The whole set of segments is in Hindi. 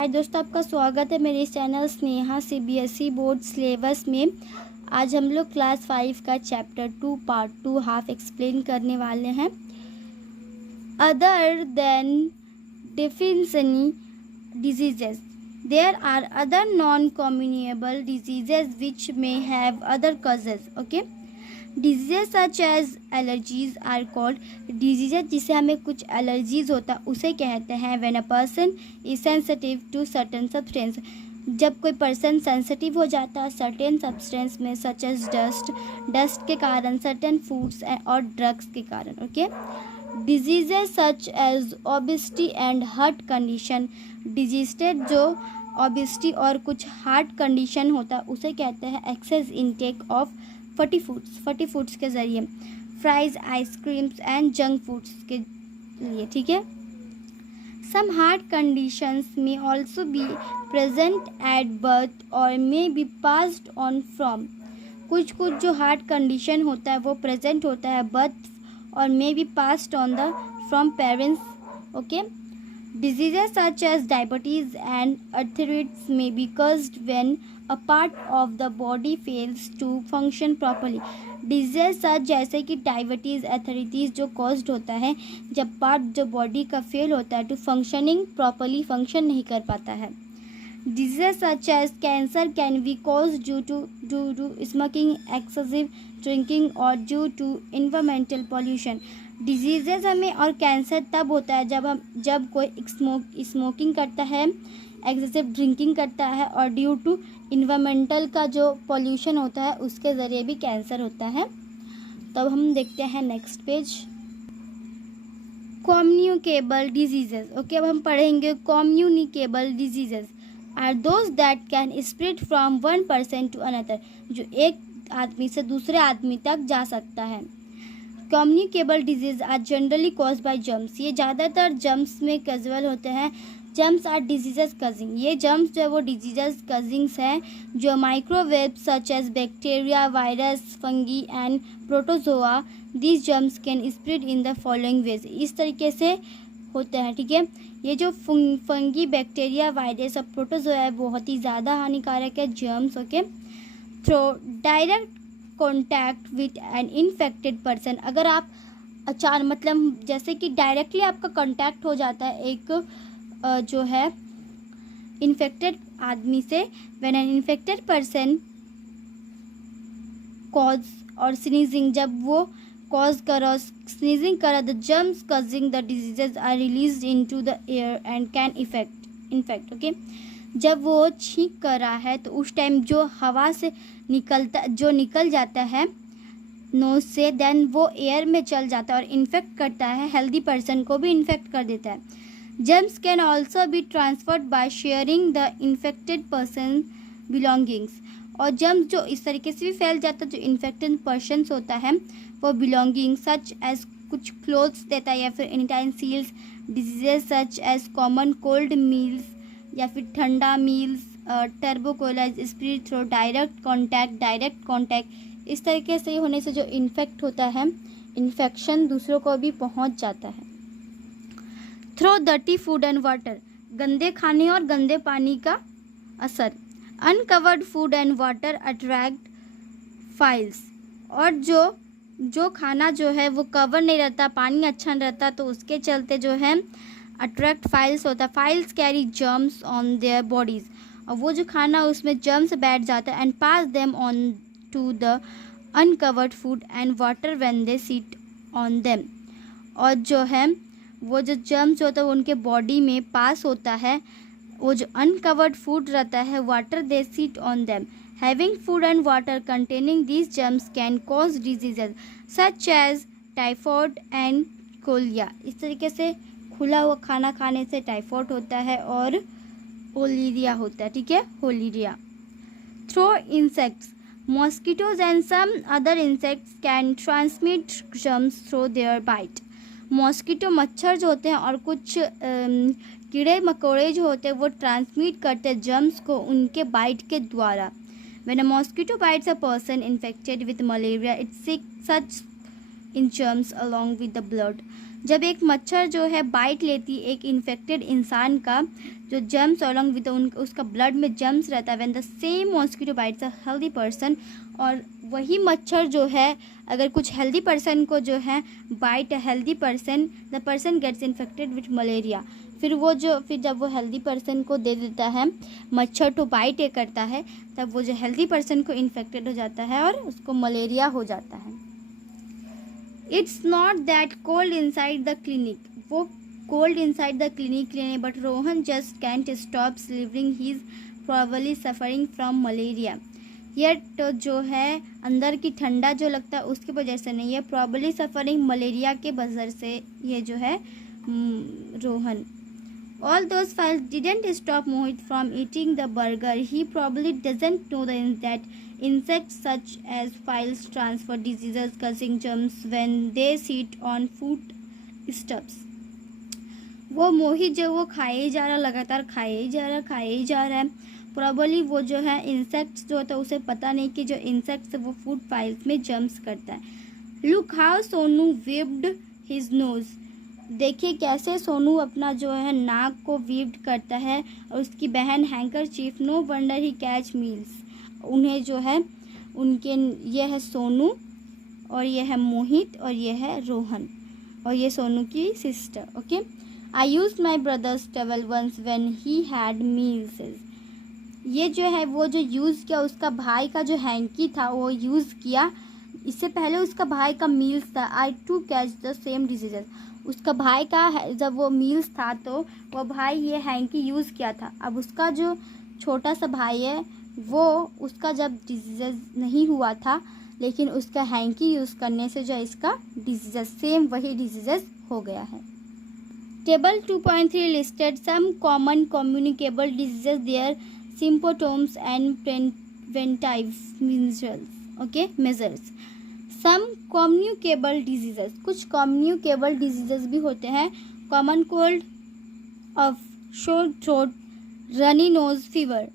हाय दोस्तों, आपका स्वागत है मेरे channel Sneha CBSE board syllabus में। आज हम लोग क्लास 5 का चैप्टर 2 पार्ट 2 हाफ एक्सप्लेन करने वाले हैं। Other than deficiency diseases, there are other non communicable diseases which may have other causes. Okay, diseases such as allergies are called diseases, जिसे हमें कुछ एलर्जीज होता है उसे कहते हैं when a person is sensitive to certain substance. जब कोई पर्सन सेंसिटिव हो जाता है सर्टेन सब्सटेंस में, सच एज डस्ट के कारण, सर्टेन फूड्स और ड्रग्स के कारण। Okay, diseases such as obesity and heart condition, diseases जो ओबेसिटी और कुछ हार्ट कंडीशन होता है उसे कहते हैं excess intake of fatty foods के ज़रिए, fries, ice creams and junk foods के लिए। ठीक है, some heart conditions may also be present at birth और may be passed on from, कुछ जो हार्ट कंडीशन होता है वो प्रेजेंट होता है बर्थ और may be passed on the from parents. Okay, diseases such as diabetes and arthritis may be caused when a part of the body fails to function properly. Diseases such जैसे कि डायबिटीज़, एथराइटिस जो कॉज्ड होता है जब पार्ट जो बॉडी का फेल होता है टू फंक्शनिंग प्रॉपरली, फंक्शन नहीं कर पाता है। Diseases such as cancer can be caused due to smoking, excessive drinking or due to environmental pollution. Diseases हमें और कैंसर तब होता है जब कोई स्मोकिंग करता है, एक्सेसिव ड्रिंकिंग करता है और ड्यू टू इन्वायरमेंटल का जो पॉल्यूशन होता है उसके ज़रिए भी कैंसर होता है। तब हम देखते हैं next page, communicable diseases. Okay, अब हम पढ़ेंगे communicable diseases are those that can spread from one person to another, जो एक आदमी से दूसरे आदमी तक जा सकता है। Communicable disease are generally cause by germs, ये ज़्यादातर जर्म्स में कैजुअल होते हैं। जर्म्स आर डिजीजेस कजिंग, ये जर्म्स जो है वो डिजीजेस कजिंग्स हैं जो microwave such as bacteria, virus, fungi and protozoa, these germs can spread in the following ways, इस तरीके से होते हैं। ठीक है, ये जो फंगी, बैक्टीरिया, वायरस और प्रोटोजोआ है बहुत ही ज़्यादा हानिकारक है germs. Okay, throw direct contact with an infected person, अगर आप मतलब जैसे कि डायरेक्टली आपका कॉन्टैक्ट हो जाता है एक जो है इन्फेक्टेड आदमी से, when an infected person cough और स्नीजिंग, जब वो कॉज करो स्नीजिंग करा, the germs causing the diseases are released into the air and can infect. Okay, जब वो छींक कर रहा है तो उस टाइम जो हवा से निकल जाता है नोज से, देन वो एयर में चल जाता है और इन्फेक्ट करता है, हेल्दी पर्सन को भी इन्फेक्ट कर देता है। Germs can also be transferred by sharing the infected person belongings, और जर्म्स जो इस तरीके से भी फैल जाता है जो इन्फेक्टेड पर्सन्स होता है वो बिलोंगिंग सच एज कुछ क्लोथ्स देता है या फिर utensils. Diseases such as common cold measles या फिर ठंडा measles, tuberculosis spread through direct contact, इस तरीके से होने से जो इन्फेक्ट होता है, इन्फेक्शन दूसरों को भी पहुंच जाता है। Through dirty food and water, गंदे खाने और गंदे पानी का असर। Uncovered food and water attract flies, और जो खाना जो है वो कवर नहीं रहता, पानी अच्छा नहीं रहता, तो उसके चलते जो है अट्रैक्ट फाइल्स होता है। Flies carry germs on their bodies, और वो जो खाना उसमें जर्म्स बैठ जाता है and pass them on to the uncovered food and water when they sit on them, और जो है वो जो जर्म्स होता है वो उनके बॉडी में पास होता है, वो जो अनकवर्ड फूड रहता है, water they sit on them. Having food and water containing these germs can cause diseases such as typhoid and cholera, इस तरीके से खुला हुआ खाना खाने से टाइफॉइड होता है और ओलीरिया होता है। ठीक है, cholera. Through insects, mosquitoes and some other insects can transmit germs through their bite. Mosquito, मच्छर जो होते हैं और कुछ कीड़े मकोड़े जो होते हैं वो ट्रांसमिट करते हैं जर्म्स को उनके बाइट के द्वारा। When a mosquito bites a person infected with malaria, it sucks such in germs along with the blood, जब एक मच्छर जो है बाइट लेती है एक इन्फेक्टेड इंसान का, जो जर्म्स अलॉन्ग विद उसका ब्लड में जर्म्स रहता है, when the same mosquito bites a healthy person, और वही मच्छर जो है अगर कुछ हेल्दी पर्सन को जो है bite a healthy person, the person gets infected with malaria. फिर जब वो हेल्दी पर्सन को दे देता है, मच्छर तो बाइट करता है, तब वो जो हेल्दी पर्सन को इन्फेक्टेड हो जाता है और उसको मलेरिया हो जाता है। It's not that cold inside the clinic, वो कोल्ड इनसाइड द क्लिनिक लेने, but Rohan just can't stop slewing, he is probably suffering from malaria. ये तो जो है अंदर की ठंडा जो लगता है उसकी वजह से नहीं है, प्रॉबली सफरिंग मलेरिया के वजह से ये जो है Rohan. All those files didn't stop Mohit from eating the burger. He probably doesn't know that insects such as flies transfer diseases causing germs when they sit on food stubs. वो मोहित जो वो खाए ही जा रहा, लगातार खाए ही जा रहा है। प्रॉबली वो जो है इंसेक्ट्स जो होता है उसे पता नहीं कि जो इंसेक्ट्स वो फूड फाइल्स में जम्प्स करता है। Look how Sonu waived his nose, देखिए कैसे सोनू अपना जो है नाक को वीव्ड करता है, और उसकी बहन हैंकर चीफ, नो वंडर ही कैच मील्स, उन्हें जो है उनके, ये है सोनू और ये है मोहित और ये है रोहन और ये सोनू की sister. Okay, I use my brother's towel once when he had meals, ये जो है वो जो यूज़ किया उसका भाई का जो हैंकी था वो यूज़ किया, इससे पहले उसका भाई का मील्स था। I to catch the same diseases, उसका भाई का जब वो मील्स था तो वो भाई ये हैंकी यूज़ किया था। अब उसका जो छोटा सा भाई है वो उसका जब डिजीज़ नहीं हुआ था, लेकिन उसका हैंकी यूज़ करने से जो इसका डिजीज़ सेम वही डिजीज़ हो गया है। Table 2.3 listed some common communicable diseases, their symptoms and preventive measures. Some communicable diseases, कुछ कम्युनिकेबल डिजीजेस भी होते हैं। Common cold, of sore throat, runny nose, fever,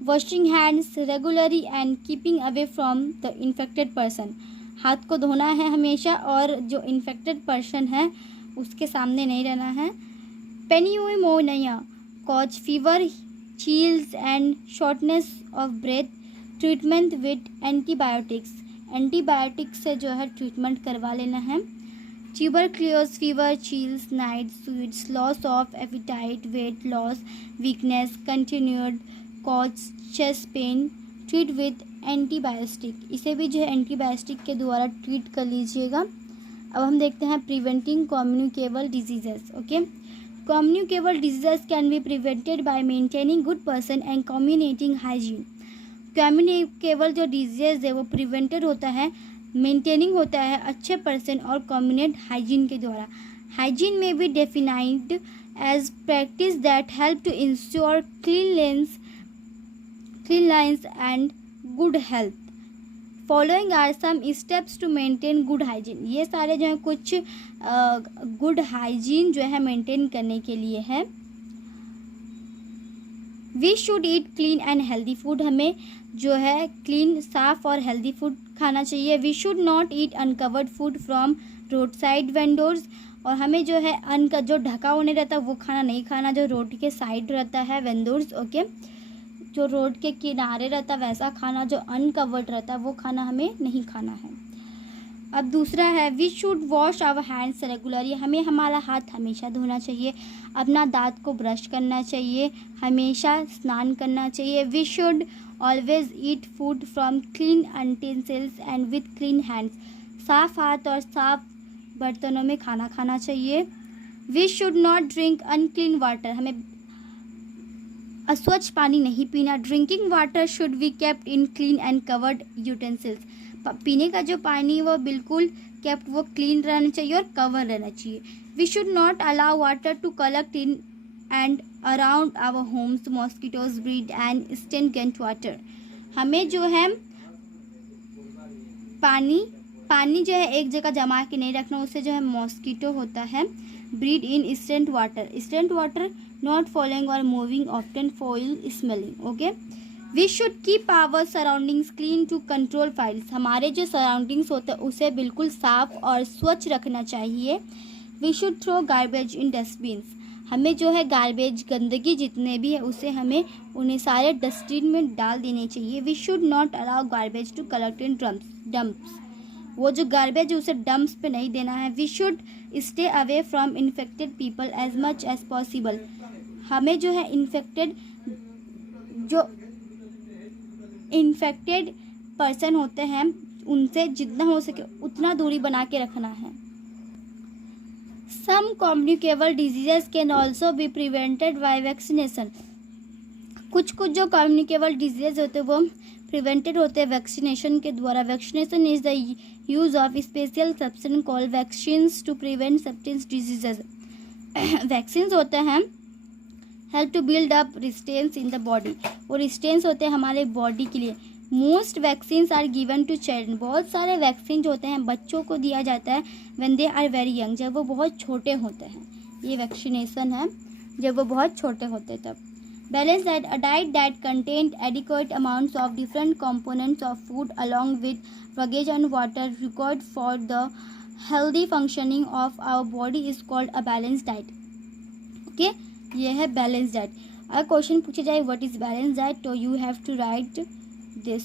washing hands regularly and keeping away from the infected person, हाथ को धोना है हमेशा और जो इन्फेक्टेड पर्सन है उसके सामने नहीं रहना है। Pneumonia cause fever, chills and shortness of breath, treatment with antibiotics, antibiotic से जो है ट्रीटमेंट करवा लेना है। Tuberculosis fever, chills, night sweats, loss of appetite, weight loss, weakness, continued cause chest pain, treat with antibiotic, इसे भी जो है एंटीबायोटिक के द्वारा ट्रीट कर लीजिएगा। अब हम देखते हैं preventing communicable diseases. Okay, communicable diseases can be prevented by maintaining good person and communicating hygiene. Communicable जो डिजीज़ है वो प्रिवेंटेड होता है, मेंटेनिंग होता है अच्छे पर्सन और कम्युनिकेट हाइजीन के द्वारा। हाइजीन में भी defined as practice that help to ensure cleanliness and good health. Following are some steps to maintain good hygiene, ये सारे जो है कुछ गुड हाइजीन जो है मेंटेन करने के लिए है। We should eat clean and healthy food, हमें जो है क्लीन, साफ और हेल्दी फूड खाना चाहिए। We should not eat uncovered food from road side vendors, और हमें जो है जो ढका होने रहता है वो खाना नहीं खाना जो रोड के साइड रहता है वेंडोर्स। ओके, जो रोड के किनारे रहता है वैसा खाना, जो अनकवर्ड रहता है वो खाना हमें नहीं खाना है। अब दूसरा है we should wash our hands regularly, हमें हमारा हाथ हमेशा धोना चाहिए, अपना दांत को ब्रश करना चाहिए, हमेशा स्नान करना चाहिए। We should always eat food from clean utensils and with clean hands, साफ हाथ और साफ बर्तनों में खाना खाना चाहिए। We should not drink unclean water, हमें अस्वच्छ पानी नहीं पीना। Drinking water should be kept in clean and covered utensils, पीने का जो पानी वो बिल्कुल केप्ट, वो क्लीन रहना चाहिए और कवर रहना चाहिए। We should not allow water to collect in and around our homes, mosquitoes breed and stagnant water, हमें जो है पानी जो है एक जगह जमा के नहीं रखना, उससे जो है मॉस्किटो होता है breed in stagnant water not flowing और moving often foul smelling. Okay, we should keep our surroundings clean to control flies, हमारे जो सराउंडिंग्स होते हैं उसे बिल्कुल साफ और स्वच्छ रखना चाहिए। We should throw garbage in dustbins, हमें जो है गार्बेज गंदगी जितने भी है उसे हमें उन्हें सारे डस्टबिन में डाल देने चाहिए। We should not allow garbage to collect in dumps, वो जो गार्बेज है उसे डंप्स पे नहीं देना है। We should stay away from infected people as much as possible, हमें जो है इन्फेक्टेड पर्सन होते हैं उनसे जितना हो सके उतना दूरी बना के रखना है। Some communicable diseases can also be prevented by vaccination, कुछ जो कम्युनिकेबल डिजीजेज होते हैं वो प्रिवेंटेड होते हैं वैक्सीनेशन के द्वारा। Vaccination is the use of special substance called vaccines to prevent substance diseases. Vaccines होते हैं help to build up resistance in the body, और रेजिस्टेंस होते हैं हमारे बॉडी के लिए। Most vaccines are given to children, बहुत सारे वैक्सीन जो होते हैं बच्चों को दिया जाता है when they are very young, जब वो बहुत छोटे होते हैं। ये वैक्सीनेशन है जब वो बहुत छोटे होते हैं तब। Balance diet, a diet that contain adequate amounts of different components of food along with veggies and water required for the healthy functioning of our body is called a balance diet. Okay, ये है बैलेंस डाइट। अगर क्वेश्चन पूछा जाए व्हाट इज बैलेंस डाइट, तो you have to write this.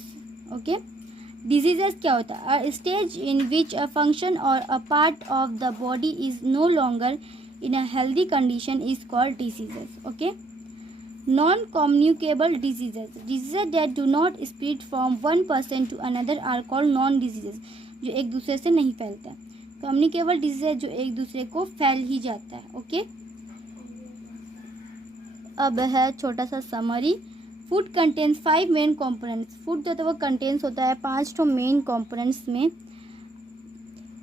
Okay, diseases क्या होता है? अ stage in which a function और a part of the body is no longer in a healthy condition is called diseases. Okay, non communicable diseases, diseases that do not spread from one person to another are called non diseases, जो एक दूसरे से नहीं फैलता है। कम्युनिकेबल डिजीजेस जो एक दूसरे को फैल ही जाता है। ओके, अब है छोटा सा summary. Food contains 5 main components, food जो तो वो कंटेन्स होता है 5 मेन कंपोनेंट्स में,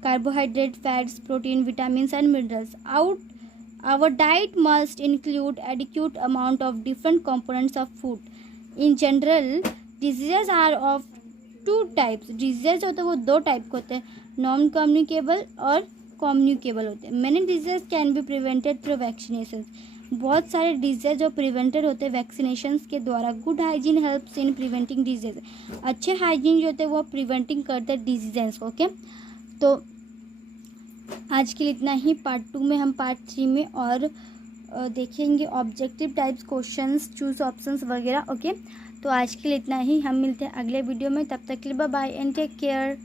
carbohydrate, fats, protein, vitamin and minerals. Our diet must include adequate amount of different components of food. In general diseases are of 2 types, diseases होते हैं वो 2 टाइप के होते हैं, नॉन कम्युनिकेबल और कम्युनिकेबल होते हैं। Many diseases can be prevented through vaccination, बहुत सारे डिजीज जो प्रिवेंटेड होते हैं वैक्सीनेशन के द्वारा। Good hygiene helps in preventing disease, अच्छे हाइजीन जो होते हैं वो प्रिवेंटिंग करते हैं डिजीजेस। ओके, तो आज के लिए इतना ही। पार्ट 2 में हम पार्ट 3 में और देखेंगे objective types questions, choose options वगैरह। ओके, तो आज के लिए इतना ही, हम मिलते हैं अगले वीडियो में, तब तक के लिए bye bye and take care.